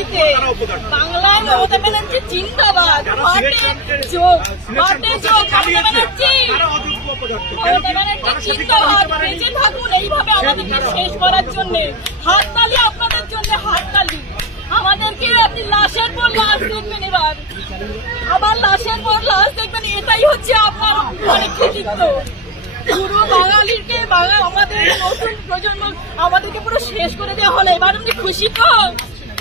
দিতে বাংলায় মমতা ব্যানার্জি জিন্দাবাদ। যোগ যোগ মমতা ব্যানার্জি। মমতা ব্যানার্জি জিন্দাবাদ। বেঁচে থাকুন এইভাবে আমাদেরকে শেষ করার জন্য হাততালি আপনাদের জন্য হাততালি। আমাদেরকে আপনি লাশের পর লাশ দেখবেন এবার। আবার লাশের পর লাশ দেখবেন এটাই হচ্ছে আপনার মানে কৃতিত্ব। পুরো বাঙালিকে বাঙাল আমাদের নতুন প্রজন্ম আমাদেরকে পুরো শেষ করে দেওয়া হলো। এবার আপনি খুশি তো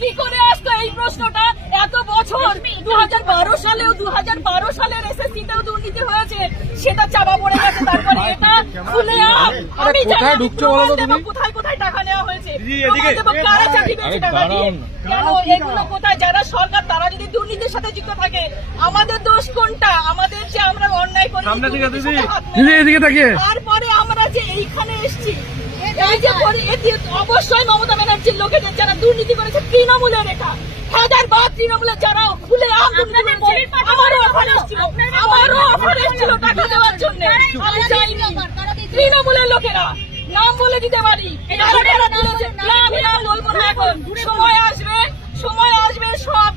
কি করে আসতো এই প্রশ্নটা? এত বছর দু হাজার বারো সালেও দু হাজার বারো সালের এসএসসি তেও দুর্নীতি হয়েছে সেটা চাপা পড়ে গেছে তারপরে এটা খুলে আমি কোথায় জানি ঢুকছো বলো তুমি? কোথায় কোথায় টাকা নেওয়া হয়েছে? কারা চাকরি পেয়েছে টাকা দিয়ে? কেন এগুলো কোথায়? যারা সরকার তারা যদি দুর্নীতির সাথে যুক্ত থাকে আমাদের দোষ কোনটা? আমাদের যে আমরা অন্যায় করি তারপরে আমরা যে এইখানে এসেছি এই যে অবশ্যই মমতা ব্যানার্জির লোকেদের যারা দুর্নীতি করেছে তৃণমূলের এটা। হাজার বা তৃণমূলের যারা খুলে আমারও অফার এসেছিল। আমারও অফার এসেছিল টাকা দেওয়ার জন্য। আমি যাইনি তৃণমূলের লোকেরা নাম বলে দিতে পারি। আমি নাম বলব না এখন। সময় আসবে সময় আসবে সব।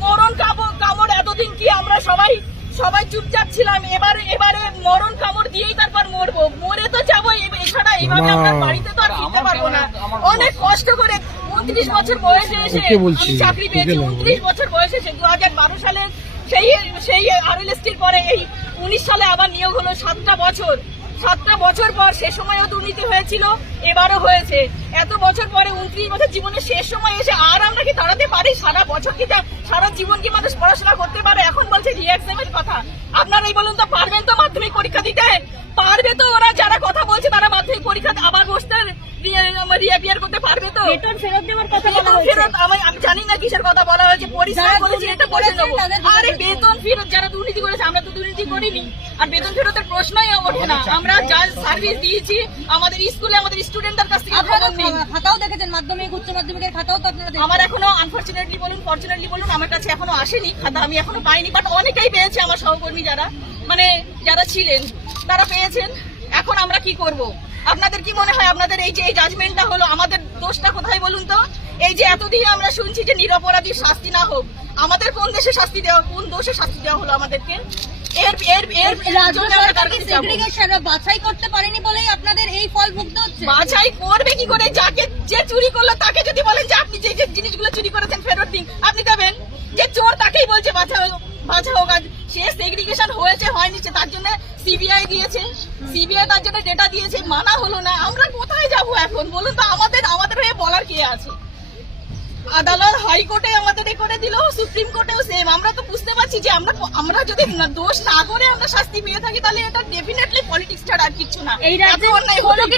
মরণ কামড় এতদিন কি আমরা সবাই সবাই চুপচাপ ছিলাম এবারে এবারে মরণ কামড় দিয়েই তারপর মরবো মরে তো যাব এ- এছাড়া এইভাবে আমরা বাড়িতে তো আর ফিরতে পারব না। অনেক কষ্ট করে উনত্রিশ বছর বয়সে এসে ওকে বলছি, আমি চাকরি পেয়েছি উনত্রিশ বছর বয়সে এসে দু হাজার বারো সালে সেই সেই আরএলএসটির পরে এই উনিশ সালে আবার নিয়োগ হলো সাতটা বছর। সাতটা বছর পর সে সময়ও দুর্নীতি হয়েছিল এবারও হয়েছে। এত বছর পরে উনত্রিশ বছর জীবনের শেষ সময় এসে আর আমরা কি দাঁড়াতে পারি? সারা বছর কি তা- সারা জীবন কি মানুষ পড়াশোনা করতে পারে? এখন বলছে রিএক্সামের কথা। আপনারাই বলুন তো পারবেন তো মাধ্যমিক পরীক্ষা দিতে? পারবে তো? ওরা যারা কথা বলছে তারা মাধ্যমিক পরীক্ষা আবার বসতে রিঅ্যাপিয়ার করতে পারবে তো? বেতন ফেরত দেওয়ার কথা বলা হয়েছে। ফেরত আমি আমি জানি না কিসের কথা বলা হয়েছে পরিশ্রম করেছি এটা বলে নেব আরে বেতন বেতন ফেরত যারা দুর্নীতি করেছে আমরা তো দুর্নীতি করিনি। আর বেতন ফেরতের প্রশ্নই ওঠে না। আমরা যা সার্ভিস দিয়েছি আমাদের স্কুলে আমাদের স্টুডেন্টদের কাছ থেকে খবর নিন খাতাও দেখেছেন মাধ্যমিক উচ্চ মাধ্যমিকের খাতাও তো আপনারা আমার এখনও আনফরচুনেটলি বলুন ফরচুনেটলি বলুন আমার কাছে এখনও আসেনি। খাতা আমি এখনও পাইনি বাট অনেকেই পেয়েছে আমার সহকর্মী যারা। মানে যারা ছিলেন তারা পেয়েছেন। এখন আমরা কি করব? আপনাদের কি মনে হয় আপনাদের এই যে এই জাজমেন্টটা হলো আমাদের দোষটা কোথায় বলুন তো? এই যে এতদিন আমরা শুনছি যে নিরপরাধীর শাস্তি না হোক আমাদের কোন দেশে শাস্তি দেওয়া কোন দোষে শাস্তি দেওয়া হলো আমাদেরকে? এর এর বাছাই করতে পারেনি বলেই আপনাদের এই ফল ভুগতে হচ্ছে। বাছাই করবে কি করে? যাকে যে চুরি করল তাকে যদি বলেন যে আপনি যে জিনিসগুলো চুরি করেছেন ফেরত দিন। আপনি দেবেন? যে চোর তাকেই বলছে বাছা বাছা হোক হয়েছে নিচ্ছে তার জন্য সিবিআই দিয়েছে। সিবিআই তার জন্য ডেটা দিয়েছে মানা হলো না। আমরা কোথায় যাব এখন? বলুন তো আমাদের আমাদের হয়ে বলার কে আছে? আদালত হাইকোর্টে আমাদের এ করে দিল সুপ্রিম কোর্টেও সেম আমরা তো বুঝতে পারছি যে আমরা আমরা যদি দোষ না করে আমরা শাস্তি পেয়ে থাকি তাহলে এটা ডেফিনেটলি পলিটিক্স ছাড়া আর কিছু না। এই রাজ্যে অন্যায় হলো কি